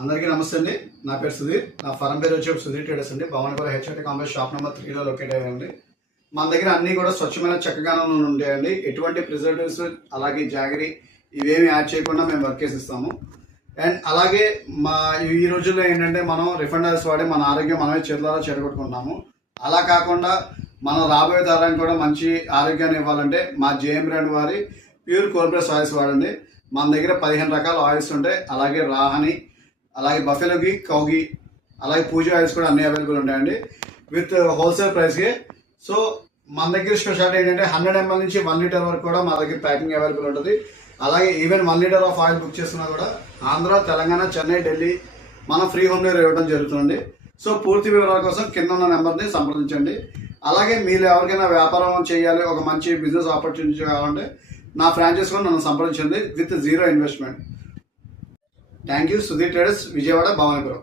అందరికీ నమస్తే అండి. నా పేరు సుధీర్. నా ఫరం పేరు వచ్చి సుధీర్ ట్రేడర్స్ అండి. Bhavanapuram HIT complex shop number 3లో లొకేట్ అయ్యండి. మన దగ్గర అన్నీ కూడా స్వచ్ఛమైన చక్కగానే ఉంటాయండి. ఎటువంటి ప్రిజర్వేటివ్స్ అలాగే జాగరీ ఇవేమి యాడ్ చేయకుండా మేము వర్క్ చేసి ఇస్తాము. అండ్ అలాగే ఈ రోజుల్లో ఏంటంటే మనం రిఫండ్ ఆయిల్స్ వాడి మన ఆరోగ్యం మనమే చేతులారా చెడగొట్టుకుంటాము. అలా కాకుండా మన రాబోయే తరానికి కూడా మంచి ఆరోగ్యాన్ని ఇవ్వాలంటే మా జేఎం బ్రాండ్ వారి ప్యూర్ కోల్ప్రెస్ ఆయిల్స్ వాడండి. మన దగ్గర 15 రకాల ఆయిల్స్ ఉంటాయి. అలాగే రాహని, అలాగే బఫెలోకి, కౌగి, అలాగే పూజ ఆయిల్స్ కూడా అన్ని అవైలబుల్ ఉంటాయండి విత్ హోల్సేల్ ప్రైస్కి. సో మన దగ్గర స్పెషాలిటీ ఏంటంటే 100 ml నుంచి 1 లీటర్ వరకు కూడా మా దగ్గర ప్యాకింగ్ అవైలబుల్ ఉంటుంది. అలాగే even 1 litre of oil book చేస్తున్నా కూడా ఆంధ్ర, తెలంగాణ, చెన్నై, ఢిల్లీ మనం ఫ్రీ హోమ్ డెలివరీ ఇవ్వడం జరుగుతుంది. సో పూర్తి వివరాల కోసం కింద ఉన్న నెంబర్ని సంప్రదించండి. అలాగే మీరు ఎవరికైనా వ్యాపారం చేయాలి, ఒక మంచి బిజినెస్ ఆపర్చునిటీ కావాలంటే నా ఫ్రాంచైజ్ కూడా నన్ను సంప్రదించండి with 0 investment. Thank you. Sudheer traders, Vijayawada, Bhavanipuram.